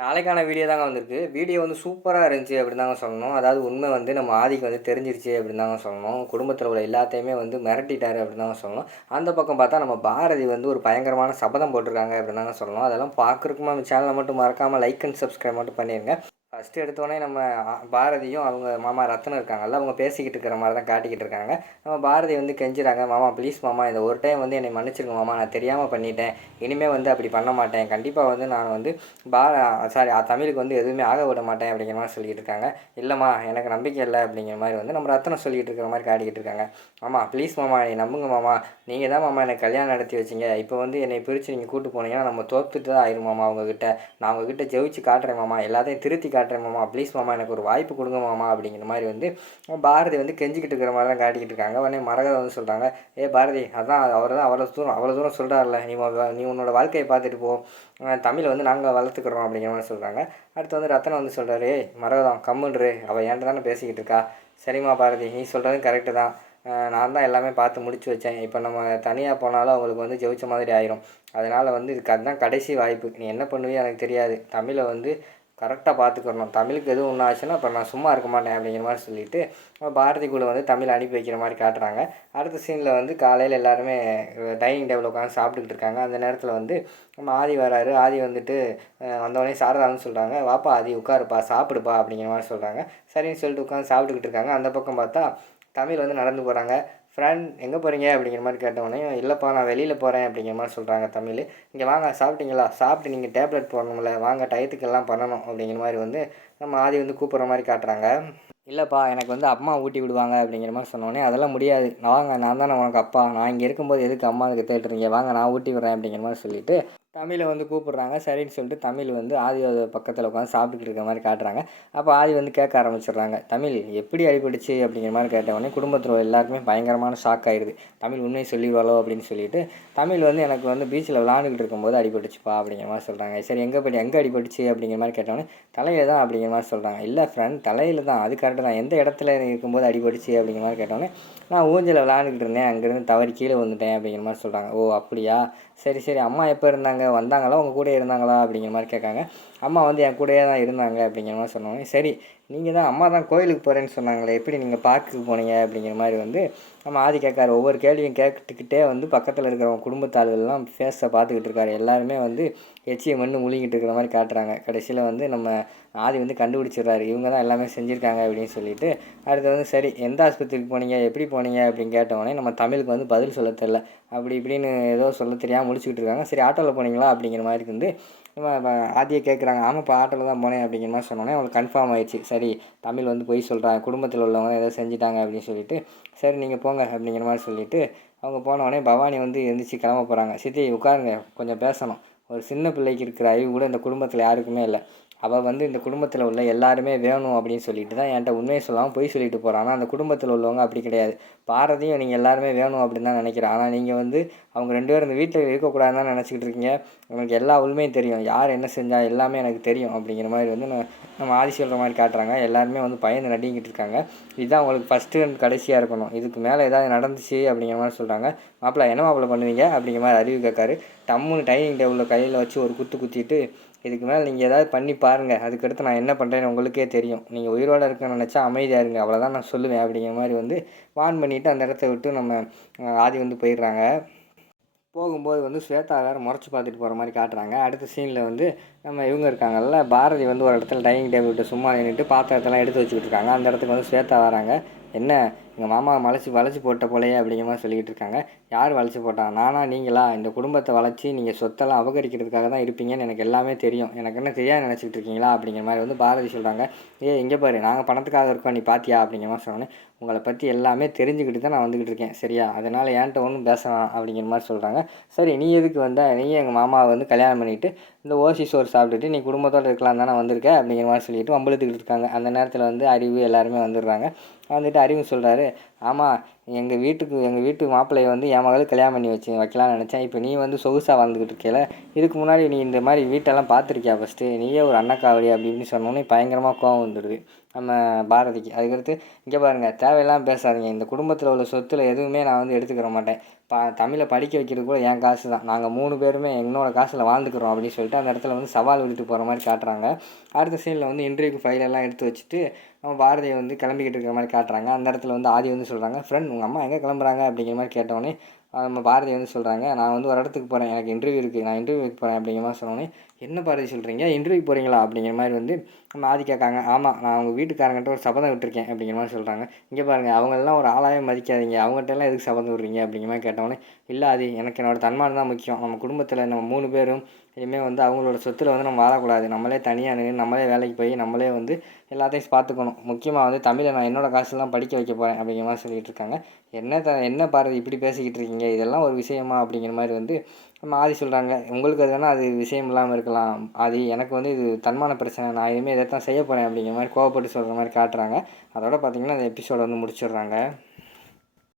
நாளைக்கான வீடியோ தாங்க வந்திருக்கு. வீடியோ வந்து சூப்பரா இருந்துச்சு அப்படின்னு தாங்க சொல்லணும். அதாவது உண்மை வந்து நம்ம ஆதிக்கு வந்து தெரிஞ்சிருச்சு அப்படின்னு தாங்க சொல்லணும். குடும்பத்தில உள்ள எல்லாத்தையுமே வந்து மிரட்டிட்டாரு அப்படின்னு தாங்க சொல்லணும். அந்த பக்கம் பார்த்தா நம்ம பாரதி வந்து ஒரு பயங்கரமான சபதம் போட்டிருக்காங்க அப்படின்னு தாங்க சொல்லணும். அதெல்லாம் பார்க்குறதுக்கு நம்ம சேனலை மட்டும் மறக்காம லைக் அண்ட் சப்ஸ்கிரைப் மட்டும் பண்ணிருங்க. ஃபஸ்ட்டு எடுத்தோடனே நம்ம பாரதியும் அவங்க மாமா ரத்னம் இருக்காங்கல்ல, அவங்க பேசிக்கிட்டு இருக்கிற மாதிரி தான் காட்டிக்கிட்டு இருக்காங்க. நம்ம பாரதி வந்து கெஞ்சுறாங்க, மாமா ப்ளீஸ் மாமா இந்த ஒரு டைம் வந்து என்னை மன்னிச்சிருங்க மாமா, நான் தெரியாமல் பண்ணிட்டேன். இனிமேல் வந்து அப்படி பண்ண மாட்டேன். கண்டிப்பாக வந்து நான் வந்து பா சாரி தமிழுக்கு வந்து எதுவுமே ஆக விட மாட்டேன் அப்படிங்கிற மாதிரி சொல்லிக்கிட்டு இருக்காங்க. இல்லைம்மா எனக்கு நம்பிக்கை இல்லை அப்படிங்கிற மாதிரி வந்து நம்ம ரத்தனம் சொல்லிக்கிட்டு இருக்கிற மாதிரி காட்டிக்கிட்டு இருக்காங்க. மாமா ப்ளீஸ் மாமா என்னை நம்புங்க மாமா, நீங்கள் தான் மாமா எனக்கு கல்யாணம் நடத்தி வச்சிங்க. இப்போ வந்து என்னை பிரித்து நீங்கள் கூப்பிட்டு போனீங்கன்னா நம்ம தோத்துட்டு தான் ஆயிரும் மாமா அவங்கக்கிட்ட. நான் அவங்கக்கிட்ட ஜெயிச்சு காட்டுறேன் மாமா, எல்லாத்தையும் திருத்தி காட்டுறேன் மாமா, ப்ளீஸ் மாமா எனக்கு ஒரு வாய்ப்பு கொடுங்க மாமா அப்படிங்கிற மாதிரி வந்து பாரதி வந்து கெஞ்சிக்கிட்டு இருக்கிற மாதிரி தான் காட்டிக்கிட்டு இருக்காங்க. உடனே மரகதம் வந்து சொல்கிறாங்க, பாரதி அதான் அவர் தான் அவ்வளோ தூரம் சொல்கிறார்ல, நீ உன்னோட வாழ்க்கையை பார்த்துட்டு போ, தமிழை வந்து நாங்கள் வளர்த்துக்கிறோம் அப்படிங்கிற மாதிரி சொல்கிறாங்க. அடுத்து வந்து ரத்தனம் வந்து சொல்கிறாரு, மரகதம் கம்முன்று, அவள் ஏன்ட்டு தானே பேசிக்கிட்டு இருக்கா. சரிம்மா பாரதி நீ சொல்கிறதும் கரெக்டு தான், நான் தான் எல்லாமே பார்த்து முடிச்சு வச்சேன். இப்போ நம்ம தனியாக போனாலும் அவங்களுக்கு வந்து ஜெயிச்ச மாதிரி ஆயிரும். அதனால் வந்து இதுக்கு அதுதான் கடைசி வாய்ப்பு. நீ என்ன பண்ணுவியோ எனக்கு தெரியாது, தமிழை வந்து கரெக்டாக பார்த்துக்கிறணும். தமிழுக்கு எதுவும் ஒன்று ஆச்சுன்னா அப்புறம் நான் சும்மா இருக்க மாட்டேன் அப்படிங்கிற மாதிரி சொல்லிவிட்டு பாரதி கூட வந்து தமிழ் அனுப்பி வைக்கிற மாதிரி காட்டுறாங்க. அடுத்த சீனில் வந்து காலையில் எல்லாருமே டைனிங் டேபிள் உட்காந்து சாப்பிட்டுக்கிட்டு இருக்காங்க. அந்த நேரத்தில் வந்து நம்ம ஆதி வராரு. ஆதி வந்துட்டு வந்தவொடனே சாரதான்னு சொல்கிறாங்க, வாப்பா ஆதி உட்காருப்பா சாப்பிடுப்பா அப்படிங்கிற மாதிரி சொல்கிறாங்க. சரின்னு சொல்லிட்டு உட்காந்து சாப்பிட்டுக்கிட்டு இருக்காங்க. அந்த பக்கம் பார்த்தா தமிழ் வந்து நடந்து போகிறாங்க. ஃப்ரெண்ட் எங்கே போகிறீங்க அப்படிங்கிற மாதிரி கேட்டவொடனே, இல்லைப்பா நான் வெளியில் போகிறேன் அப்படிங்கிற மாதிரி சொல்கிறாங்க தமிழ். இங்கே வாங்க சாப்பிட்டீங்களா, சாப்பிட்டு நீங்கள் டேப்லெட் போடணும்ல, வாங்க டயத்துக்கெல்லாம் பண்ணணும் அப்படிங்கிற மாதிரி வந்து நம்ம ஆதி வந்து கூப்பிட்ற மாதிரி காட்டுறாங்க. இல்லைப்பா எனக்கு வந்து அம்மா ஊட்டி விடுவாங்க அப்படிங்கிற மாதிரி சொன்னோடனே, அதெல்லாம் முடியாது, வாங்க நான் தானே உனக்கு அப்பா, நான் இங்கே இருக்கும்போது எதுக்கு அம்மாவுக்கு தேட்டுறீங்க, வாங்க நான் ஊட்டி விட்றேன் அப்படிங்கிற மாதிரி சொல்லிவிட்டு தமிழை வந்து கூப்பிட்றாங்க. சரின்னு சொல்லிட்டு தமிழ் வந்து ஆதியோட பக்கத்தில் உட்காந்து சாப்பிட்டுக்கிட்டு இருக்கிற மாதிரி காட்டுறாங்க. அப்போ ஆதி வந்து கேட்க ஆரம்பிச்சிடுறாங்க, தமிழ் எப்படி அடிபட்டுச்சு அப்படிங்கிற மாதிரி கேட்டவொடனே குடும்பத்தில் எல்லாருக்குமே பயங்கரமான ஷாக் ஆயிடுது. தமிழ் உண்மையை சொல்லிடுவாளோ அப்படின்னு சொல்லிட்டு தமிழ் வந்து எனக்கு வந்து பீச்சில் விளாண்டுக்கிட்டு இருக்கும்போது அடிபட்டுச்சுப்பா அப்படிங்கிற மாதிரி சொல்கிறாங்க. சரி எங்கே அடிபட்டுச்சு அப்படிங்கிற மாதிரி கேட்டவொடனே தலையில் தான் அப்படிங்கிற மாதிரி சொல்கிறாங்க. இல்லை ஃப்ரெண்ட் தலையில் தான், அது கரெக்டு தான், எந்த இடத்துல இருக்கும்போது அடிபட்டுச்சு அப்படிங்கிற மாதிரி கேட்டோன்னே, நான் ஊஞ்சலில் விளாண்டுக்கிட்டு இருந்தேன், அங்கேருந்து தவறி கீழே வந்துட்டேன் அப்படிங்கிற மாதிரி சொல்கிறாங்க. ஓ அப்படியா, சரி சரி அம்மா எப்போ இருந்தாங்க, வந்தாங்களா உங்கள் கூட இருந்தாங்களா அப்படிங்கிற மாதிரி கேட்காங்க. அம்மா வந்து என் கூடயே தான் இருந்தாங்க அப்படிங்கிற மாதிரி சொன்னோன்னே, சரி நீங்கள் தான் அம்மா தான் கோயிலுக்கு போகிறேன்னு சொன்னாங்களே, எப்படி நீங்கள் பார்க்குக்கு போனீங்க அப்படிங்கிற மாதிரி வந்து நம்ம ஆதி கேட்காரு. ஒவ்வொரு கேள்வியும் கேட்டுக்கிட்டே வந்து பக்கத்தில் இருக்கிறவங்க குடும்பத்தாளர்கள்லாம் ஃபேஸை பார்த்துக்கிட்டு இருக்காரு. எல்லாருமே வந்து எச்சியை மண்ணு முழுங்கிட்டு இருக்கிற மாதிரி காட்டுறாங்க. கடைசியில் வந்து நம்ம ஆதி வந்து கண்டுபிடிச்சிடுறாரு, இவங்க தான் எல்லாமே செஞ்சுருக்காங்க அப்படின்னு சொல்லிட்டு. அடுத்து வந்து சரி எந்த ஆஸ்பத்திரிக்கு போனீங்க, எப்படி போனீங்க அப்படின்னு கேட்டவொடனே நம்ம தமிழுக்கு வந்து பதில் சொல்ல தெரில, அப்படி இப்படின்னு ஏதோ சொல்ல தெரியாமல் முடிச்சுக்கிட்டு இருக்காங்க. சரி ஆட்டோவில் போனீங்களா அப்படிங்கிற மாதிரி வந்து நம்ம ஆதியை கேட்குறாங்க. ஆமாப்பா ஆட்டோவில் தான் போனேன் அப்படிங்கிற மாதிரி சொன்னோன்னே அவங்களுக்கு கன்ஃபார்ம் ஆயிடுச்சு. சரி தமிழ் வந்து பொய் சொல்கிறாங்க, குடும்பத்தில் உள்ளவங்க ஏதோ செஞ்சுட்டாங்க அப்படின்னு சொல்லிட்டு, சரி நீங்கள் போங்க அப்படிங்கிற மாதிரி சொல்லிவிட்டு அவங்க போனவொடனே பவானி வந்து எழுந்திரிச்சி கிளம்ப போகிறாங்க. சித்தி உட்காருங்க கொஞ்சம் பேசணும், ஒரு சின்ன பிள்ளைக்கு இருக்கிற அறிவு கூட இந்த குடும்பத்தில் யாருக்குமே இல்லை. அவள் வந்து இந்த குடும்பத்தில் உள்ள எல்லாருமே வேணும் அப்படின்னு சொல்லிட்டு தான் என்கிட்ட உண்மையை சொல்லாமல் பொய் சொல்லிட்டு போகிறான். ஆனால் அந்த குடும்பத்தில் உள்ளவங்க அப்படி கிடையாது. பாரதியும் நீங்கள் எல்லாருமே வேணும் அப்படின்னு தான் நினைக்கிறேன். ஆனால் நீங்கள் வந்து அவங்க 2 பேரும் இந்த வீட்டில் இருக்கக்கூடாதுன்னு தான் நினச்சிக்கிட்டு இருக்கீங்க. உங்களுக்கு எல்லா உண்மையும் தெரியும், யார் என்ன செஞ்சால் எல்லாமே எனக்கு தெரியும் அப்படிங்கிற மாதிரி வந்து நம்ம ஆதி சொல்கிற மாதிரி காட்டுறாங்க. எல்லாருமே வந்து பயந்து நடிங்கிட்டு இருக்காங்க. இதுதான் உங்களுக்கு ஃபஸ்ட்டு அண்ட் கடைசியாக இருக்கணும், இதுக்கு மேலே ஏதாவது நடந்துச்சு அப்படிங்கிற மாதிரி சொல்கிறாங்க. மாப்பிள்ளை என்ன மாப்பிள்ளை பண்ணுவீங்க அப்படிங்கிற மாதிரி அறிவு கேட்காரு. டம்முன்னு டைனிங் டேபிளில் கையில் வச்சு ஒரு குத்திட்டு, இதுக்கு மேலே நீங்கள் ஏதாவது பண்ணி பாருங்கள், அதுக்கடுத்து நான் என்ன பண்ணுறேன்னு உங்களுக்கே தெரியும், நீங்கள் உயிரோடு இருக்கணும்னு நினச்சா அமைதியாக இருங்க, அவ்வளோதான் நான் சொல்லுவேன் அப்படிங்கிற மாதிரி வந்து வார்ன் பண்ணிவிட்டு அந்த இடத்த விட்டு நம்ம ஆதி வந்து போயிடுறாங்க. போகும்போது வந்து ஸ்வேதா வேறு முறைச்சி பார்த்துட்டு போகிற மாதிரி காட்டுறாங்க. அடுத்த சீனில் வந்து நம்ம இவங்க இருக்காங்கல்ல, பாரதி வந்து ஒரு இடத்துல டைனிங் டேபிள் விட்டு சும்மா நின்றுட்டு பாத்திரத்தெல்லாம் எடுத்து வச்சுக்கிட்டு இருக்காங்க. அந்த இடத்துக்கு வந்து ஸ்வேதா வராங்க. என்ன எங்கள் மாமா வளைச்சி போட்ட போலையே அப்படிங்கிற மாதிரி சொல்லிக்கிட்டு இருக்காங்க. யார் வளைச்சி போட்டான், நானா நீங்களா, இந்த குடும்பத்தை வளைச்சி நீங்கள் சொத்தெல்லாம் அபகரிக்கிறதுக்காக தான் இருப்பீங்கன்னு எனக்கு எல்லாமே தெரியும், எனக்கு என்ன தெரியாது நினச்சிக்கிட்டு இருக்கீங்களா அப்படிங்கிற மாதிரி வந்து பாரதி சொல்கிறாங்க. இங்கே பாரு நாங்கள் பணத்துக்காக இருக்கோம், நீ பாத்தியா அப்படிங்கிற மாதிரி சொன்னோன்னே, உங்களை பற்றி எல்லாமே தெரிஞ்சுக்கிட்டு தான் நான் வந்துக்கிட்டு இருக்கேன் சரியா, அதனால் என்கிட்ட ஒன்றும் பேசலாம் அப்படிங்கிற மாதிரி சொல்கிறாங்க. சரி நீ எதுக்கு வந்த, நீ எங்கள் மாமாவை வந்து கல்யாணம் பண்ணிவிட்டு இந்த ஓசி சோறு சாப்பிட்டுட்டு நீ குடும்பத்தோடு இருக்கலாம் தானே வந்திருக்க அப்படிங்கிற மாதிரி சொல்லிட்டு வம்பளுத்துக்கிட்டு இருக்காங்க. அந்த நேரத்தில் வந்து அறிவு எல்லாருமே வந்துடுறாங்க. வந்துட்டு அறிவு சொல்கிறாரு, ஆமாம், எங்கள் வீட்டு மாப்பிள்ளைய வந்து என் மகளுக்கு கல்யாணம் பண்ணி வைக்கலாம்னு நினச்சேன். இப்போ நீ வந்து சொகுசாக வாழ்ந்துக்கிட்டு இருக்கையில, இதுக்கு முன்னாடி நீ இந்த மாதிரி வீட்டெல்லாம் பார்த்துருக்கியா ஃபஸ்ட்டு? நீயே ஒரு அன்னக்காவடி அப்படி இப்படின்னு சொன்னோன்னே பயங்கரமாக கோவம் வந்துடுது நம்ம பாரதிக்கு. அதுக்கடுத்து இங்கே பாருங்கள், தேவையில்லாமல் பேசாதீங்க. இந்த குடும்பத்தில் உள்ள சொத்துல எதுவுமே நான் வந்து எடுத்துக்கிற மாட்டேன். தமிழை படிக்க வைக்கிறது கூட என் காசு தான். நாங்கள் 3 பேருமே என்னோடய காசில் வாழ்ந்துக்கிறோம் அப்படின்னு சொல்லிட்டு அந்த இடத்துல வந்து சவால் விட்டுட்டு போகிற மாதிரி காட்டுறாங்க. அடுத்த சீனில் வந்து இன்டர்வியூக்கு ஃபைலெல்லாம் எடுத்து வச்சுட்டு நம்ம பாரதியை வந்து கிளம்பிக்கிட்டு இருக்கிற மாதிரி காட்டுறாங்க. அந்த இடத்துல வந்து ஆதி வந்து சொல்கிறாங்க, ஃப்ரெண்ட் உங்கள் அம்மா எங்கே கிளம்புறாங்க அப்படிங்கிற மாதிரி கேட்டோடனே நம்ம பாரதி வந்து சொல்கிறாங்க, நான் வந்து ஒரு இடத்துக்கு போகிறேன், எனக்கு இன்டர்வியூ இருக்குது, நான் இன்டர்வியூக்கு போகிறேன் அப்படிங்கிற மாதிரி சொன்னோடனே, என்ன பாரதி சொல்கிறீங்க, இன்டர்வியூ போகிறீங்களா அப்படிங்கிற மாதிரி வந்து நம்ம ஆதி கேட்காங்க. ஆமாம், நான் உங்கள் வீட்டுக்காரங்கிட்ட ஒரு சபதம் விட்டுருக்கேன் அப்படிங்கிற மாதிரி சொல்கிறாங்க. இங்கே பாருங்கள், அவங்களெல்லாம் ஒரு ஆளாகவே மதிக்காதீங்க, அவங்ககிட்டலாம் எதுக்கு சபதம் விடுறீங்க அப்படிங்கிற மாதிரி கேட்டோடனே, இல்லை ஆதி, எனக்கு என்னோடய தன்மானம் தான் முக்கியம். நம்ம குடும்பத்தில் நம்ம 3 பேரும் இனிமேல் வந்து அவங்களோட சொத்தில் வந்து நம்ம வாழக்கூடாது. நம்மளே தனியாக நின்று நம்மளே வேலைக்கு போய் நம்மளே வந்து எல்லாத்தையும் பார்த்துக்கணும். முக்கியமாக வந்து தமிழை நான் என்னோடய காசுலாம் படிக்க வைக்க போகிறேன் அப்படிங்கிற மாதிரி சொல்லிகிட்டு இருக்காங்க. என்ன பாரதி இப்படி பேசிக்கிட்டு இருக்கீங்க, இதெல்லாம் ஒரு விஷயமா அப்படிங்கிற மாதிரி வந்து நம்ம ஆதி சொல்கிறாங்க. உங்களுக்கு அது வேணால் அது விஷயம் இல்லாமல் இருக்கலாம் ஆதி, எனக்கு வந்து இது தன்மான பிரச்சனை, நான் இனிமேல் இதைத்தான் செய்ய போகிறேன் அப்படிங்கிற மாதிரி கோவப்பட்டு சொல்கிற மாதிரி காட்டுறாங்க. அதோட பார்த்திங்கன்னா அந்த எபிசோட வந்து முடிச்சிடுறாங்க.